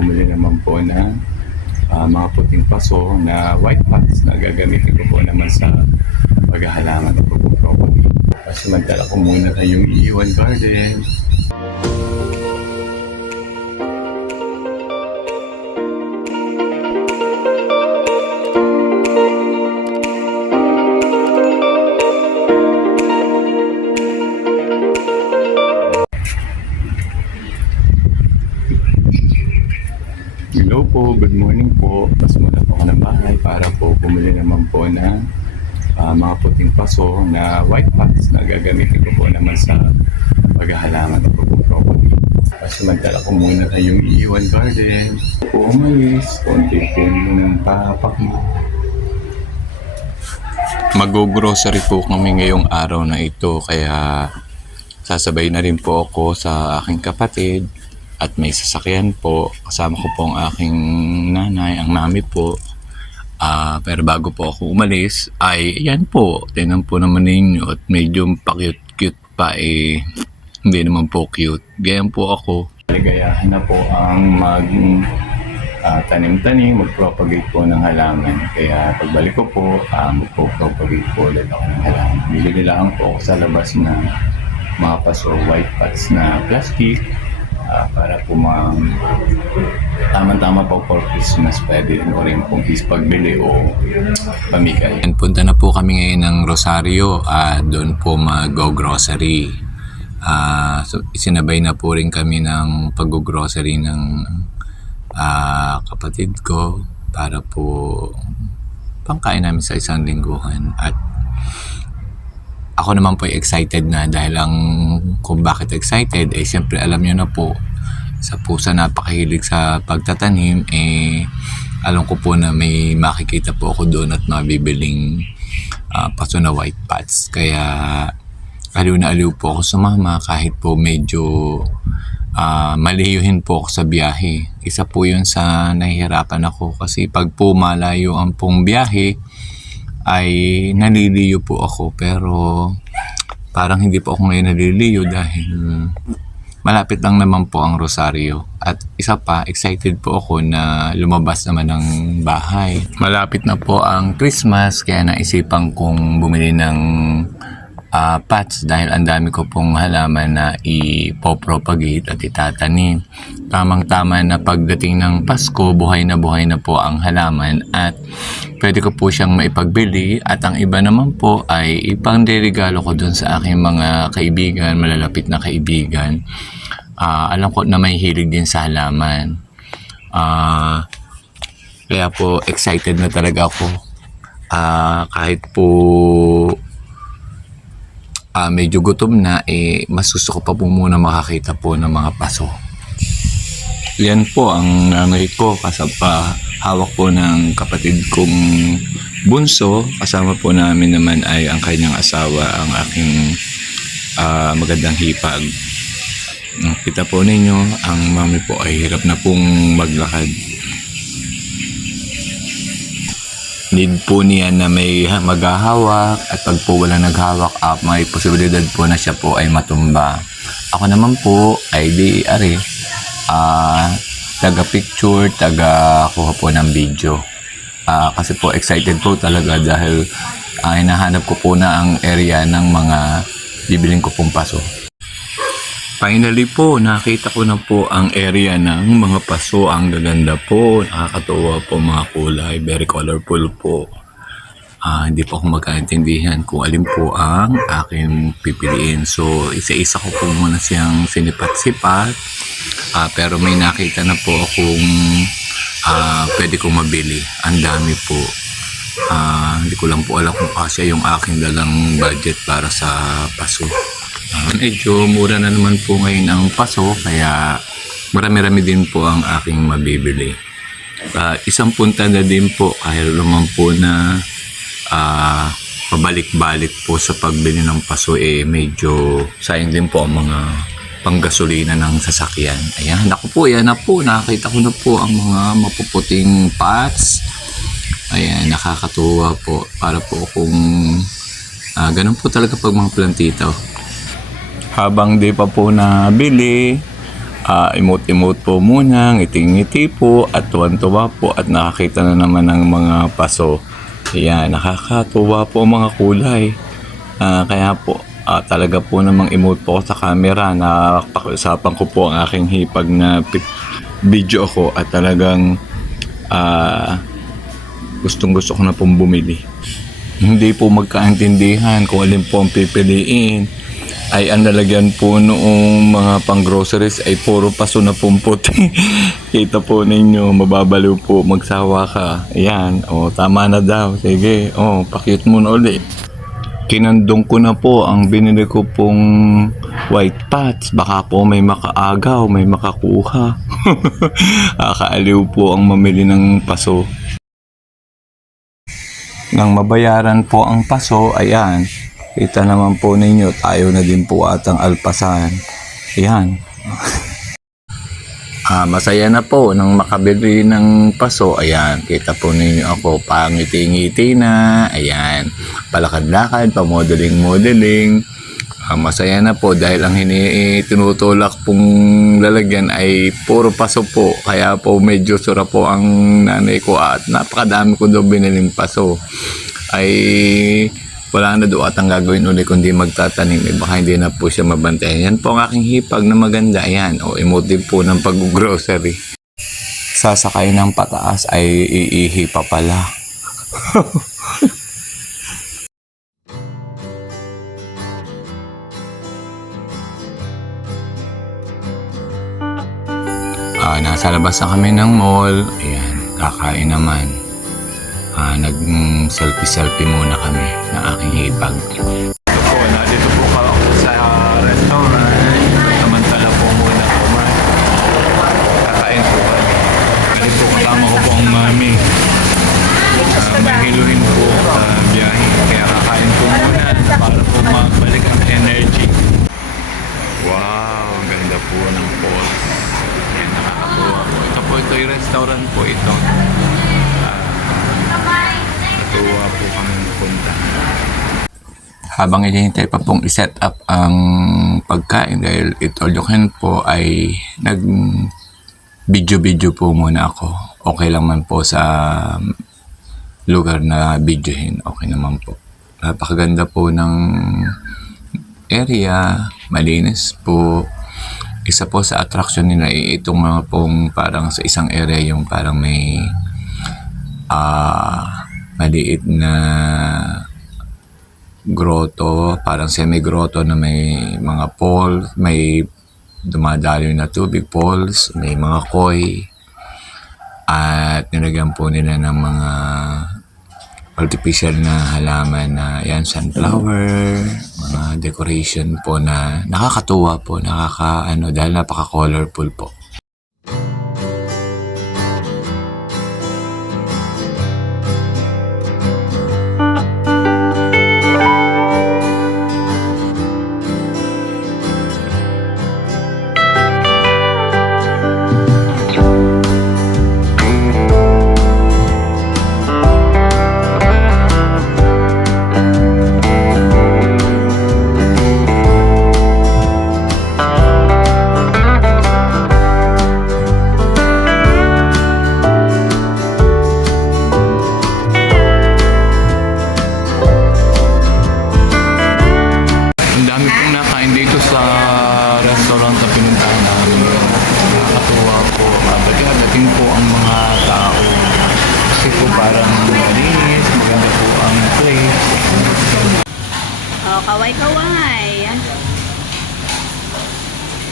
bumili naman po ng mga puting paso na white pots na gagamitin ko po naman sa paghahalaman o pag-propagate. Samantala ko muna kayong iiwan garden. Hello po, good morning po. Pas muna po ako ng bahay para po bumili naman po ng mga puting paso na white pots na gagamitin ko po naman sa paghahalaman o pag-propagate. Samantala ko muna kayong iiwan garden. Po umalis, konti po muna ng papakit. Mag-grocery po kami ngayong araw na ito, kaya sasabay na rin po ako sa aking kapatid. At may sasakyan po, kasama ko po ang aking nanay, ang mami po. Pero bago po ako umalis, ay yan po, tinan po naman ninyo at medyo pa-cute-cute pa hindi naman po cute. Ganyan po ako. Ligayahan na po ang tanim-tanim, mag-propagate po ng halaman. Kaya pagbalik ko po, mag-propagate po ulit ako ng halaman. Bili lang po ako sa labas na mga paso white pots na plastic. Para po tama-tama po for Christmas, pwede rin pong pagbili o pamigay. Punta na po kami ngayon ng Rosario, doon po mag-grocery. So isinabay na po rin kami ng pag-grocery ng kapatid ko para po pangkain namin sa isang lingguhan. At ako naman po excited na, dahil kung bakit excited, siyempre alam nyo na po, sa pusa napakahilig sa pagtatanim, alam ko po na may makikita po ako doon at mabibiling paso na white pots. Kaya aliw na aliw po ako sumama, kahit po medyo maliyuhin po ako sa biyahe. Isa po yun sa nahihirapan ako, kasi pag po malayo ang pong biyahe, ay naliliyo po ako. Pero parang hindi po ako ngayon naliliyo dahil malapit lang naman po ang Rosario. At isa pa, excited po ako na lumabas naman ng bahay. Malapit na po ang Christmas, kaya naisipan kong bumili ng pots dahil ang dami ko pong halaman na ipopropagate at itatanim. Tamang-tama na pagdating ng Pasko, buhay na po ang halaman at pwede ko po siyang maipagbili, at ang iba naman po ay ipang-deregalo ko dun sa aking mga kaibigan, malalapit na kaibigan. Alam ko na may hilig din sa halaman. Kaya po excited na talaga ako. Kahit po medyo gutom na, mas gusto ko pa po muna makakita po ng mga paso. Yan po ang nanay ko, kasama hawak po ng kapatid kong bunso. Kasama po namin naman ay ang kanyang asawa, ang aking magandang hipag. Kita po ninyo, ang mami po ay hirap na pong maglakad. Need po niya na may maghahawak, at pag po wala naghawak, may posibilidad po na siya po ay matumba. Ako naman po ay taga-picture, taga-kuha po ng video. Kasi po excited po talaga dahil hinahanap ko po na ang area ng mga bibiling ko pong paso. Finally po, nakita ko na po ang area ng mga paso. Ang gaganda po, nakakatuwa po mga kulay, very colorful po. Hindi po ako magkaintindihan kung alin po ang aking pipiliin. So, isa-isa ko po muna siyang sinipat-sipat. Pero may nakita na po akong pwede kong mabili. Ang dami po. Hindi ko lang po alam kung kasya yung aking dalang budget para sa paso. Medyo mura na naman po ngayon ang paso, kaya marami-rami din po ang aking mabibili. Isang punta na din po, kahit naman po na pabalik-balik po sa pagbili ng paso, medyo sayang din po ang mga panggasolina ng sasakyan. Ayan, ako po, yan na po, nakakita ko na po ang mga mapuputing pots. Ayan, nakakatuwa po, para po kung ganun po talaga pag mga plantito. Habang di pa po nabili, emote-emote po muna, ngiti-ngiti po at tuwan-tuwa po at nakakita na naman ng mga paso. Ayan, nakakatuwa po ang mga kulay. Kaya po, talaga po namang emote po ako sa camera. Napakiusapan ko po ang aking hipag na video ako at talagang gustong-gusto ko na pong bumili. Hindi po magkaintindihan kung alin po ang pipiliin. Ay ang lalagyan po noong mga pang-groceries ay puro paso na pong puti. Kita po ninyo, mababaliw po, magsawa ka. Ayan, tama na daw. Sige, pakute mo na ulit. Kinandong ko na po ang binili ko pong white pots. Baka po may makaagaw, may makakuha. Akaaliw po ang mamili ng paso. Nang mabayaran po ang paso, ayan. Kita naman po ninyo, tayo na din po atang alpasan. Ayan. Masaya na po nang makabili ng paso. Ayan, kita po ninyo ako, pangiti-ngiti na. Ayan, palakad-lakad, pamodeling-modeling. Masaya na po dahil ang tinutulak pong lalagyan ay puro paso po. Kaya po medyo sura po ang nanay ko at napakadami ko daw biniling paso. Ay wala na doon at ang gagawin ulit kundi magtatanim. Baka hindi na po siya mabantayan. Yan po ang aking hipag na maganda. Ayan, emotive po ng pag-grocery. Sasakay ng pataas ay iihi pa pala. Nasa labas na kami ng mall. Ayan, kakain naman. Nag-selfie muna kami ng aking hipag. Ito po, nandito po ako sa restaurant. Samantala po muna kumain. Kakain po kami. Kasi po kasama ko po ang mami. Mahiluhin po sa biyahe. Kaya kakain po muna para po mabalik ang energy. Wow, ang ganda po ng falls. Yan, nakakabuha po. Ito yung restaurant po ito. Natuwa po kami punta. Habang hinihintay pa pong iset up ang pagkain dahil ito Joken po ay nag video po muna ako. Okay lang man po sa lugar na videohin. Okay naman po. Napakaganda po ng area. Malinis po. Isa po sa attraction nila itong mga pong parang sa isang area yung parang may maliit na grotto, parang semi-grotto na may mga falls, may dumadaloy na tubig falls, may mga koi, at nilagyan po nila ng mga artificial na halaman na yan, sunflower, mga decoration po na nakakatuwa po, dahil napaka-colorful po. Kaway-kaway.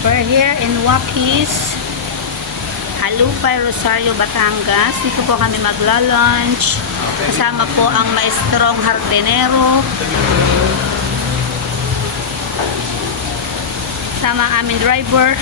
We're here in Wakis, Alupay, Rosario, Batangas. Dito po kami magla-lunch. Kasama po ang maestrong hardinero. Kasama ang aming driver.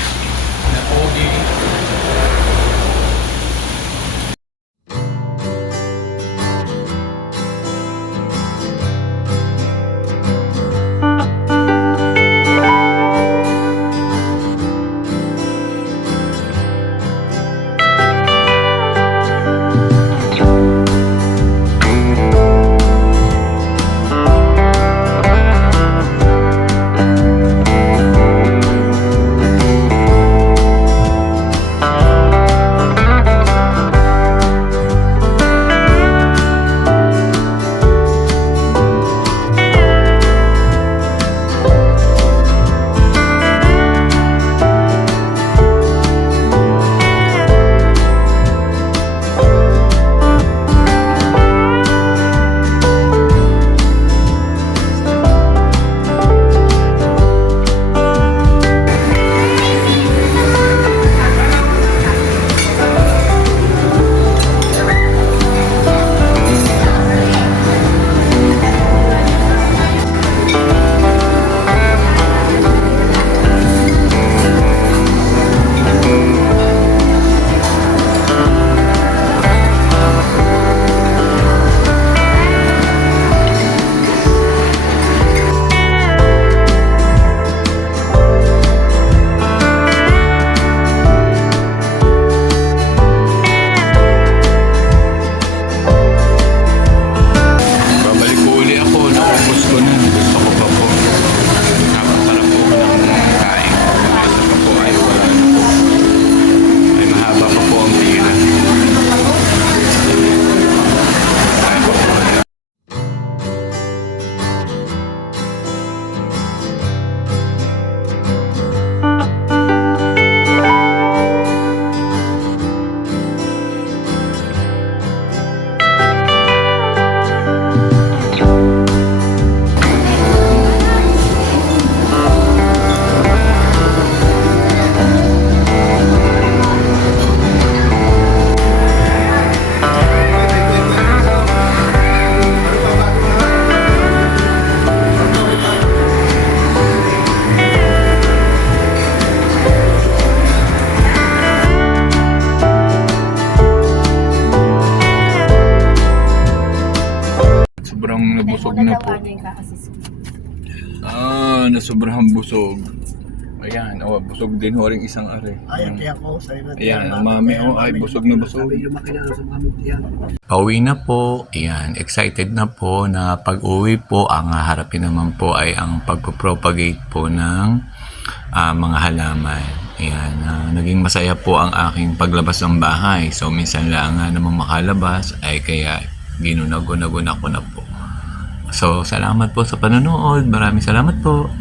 nabusog na po. Nasobrang busog. Ayan, busog din ho rin isang are. Ayan, kaya ko sa iba. Ayan, ang mami ay busog na busog. Sabi lumaki na sa mami yan. Pauwi na po. Ayan, excited na po na pag-uwi po, ang haharapin naman po ay ang pagpropagate po ng mga halaman. Ayan, naging masaya po ang aking paglabas ng bahay. So, minsan lang nga naman makalabas ay kaya ginunagunagun ako na po. So, salamat po sa panonood. Maraming salamat po.